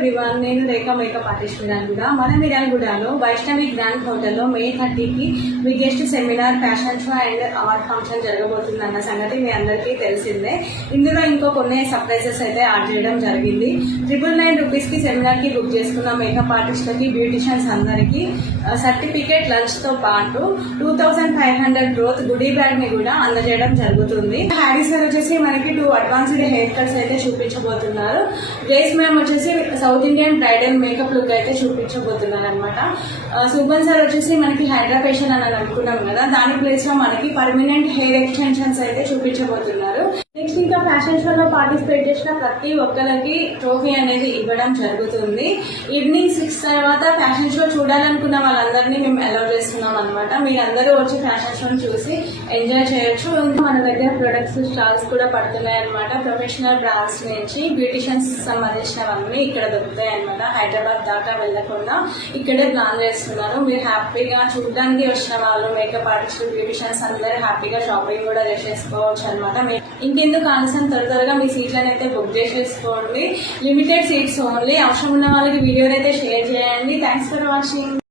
Everyone, నేను రేఖా makeup artist Miranguda. మన మిరాన్గూడలో వైష్ణవి గ్రాండ్ హోటల్లో May 30కి biggest seminar, fashion show and award function జరగబోతుంది అన్న సంగతి మీ అందరికీ తెలిసిందే. ఇందులో ఇంకో కొన్ని సర్ప్రైజెస్ అయితే యాడ్ చేయడం జరిగింది. 999 రూపీస్కి సెమినార్కి బుక్ చేసుకున్న మేకప్ ఆర్టిస్ట్లకి, బ్యూటిషియన్స్ అందరికీ సర్టిఫికేట్, లంచ్తో పాటు 2500 గ్రోత్ గుడీ బ్యాగ్ ని కూడా అందజేయడం జరుగుతుంది. హ్యారీ సార్ వచ్చేసి మనకి 2 అడ్వాన్స్డ్ హెయిర్ కట్స్ అయితే చూపించబోతున్నారు. గ్రేస్ మ్యామ్ వచ్చేసి south Indian bridal makeup look అయితే చూపించబోతున్నారు అనమాట. సుభన్ సార్ వచ్చేసి మనకి హైడ్రా ఫేషియల్ అని అనుకున్నాం కదా, దాని ప్లేస్ లో మనకి పర్మనెంట్ హెయిర్ ఎక్స్టెన్షన్స్ అయితే చూపించబోతున్నారు. నెక్స్ట్ ఇంకా ఫ్యాషన్ షోలో పార్టిసిపేట్ చేసిన ప్రతి ఒక్కరికి ట్రోఫీ అనేది ఇవ్వడం జరుగుతుంది. ఈవినింగ్ 6 తర్వాత ఫ్యాషన్ షో చూడాలనుకున్న వాళ్ళందరినీ మేము అలౌ చేస్తున్నాం అనమాట. మీరందరూ వచ్చి ఫ్యాషన్ షోని చూసి ఎంజాయ్ చేయొచ్చు. ఇంకా మన దగ్గర ప్రొడక్ట్స్ స్టాల్స్ కూడా పడుతున్నాయి అనమాట. ప్రొఫెషనల్ బ్రాండ్స్ నుంచి బ్యూటిషియన్స్ సంబంధించినవన్నీ ఇక్కడ దొరుకుతాయి అనమాట. హైదరాబాద్ దాకా వెళ్లకుండా ఇక్కడే ప్లాన్ చేస్తున్నారు. మీరు హ్యాపీగా చూడడానికి వచ్చిన వాళ్ళు, మేకప్ ఆర్టిస్ట్, బ్యూటిషియన్స్ అందరూ హ్యాపీగా షాపింగ్ కూడా చేసేసుకోవచ్చు అనమాట. ఇంకెందుకు ఆలస్యం, త్వరగా మీ సీట్లను అయితే బుక్ చేసేసుకోండి. Limited seats only. అవసరం ఉన్న వాళ్ళకి వీడియోని అయితే షేర్ చేయండి. Thanks for watching.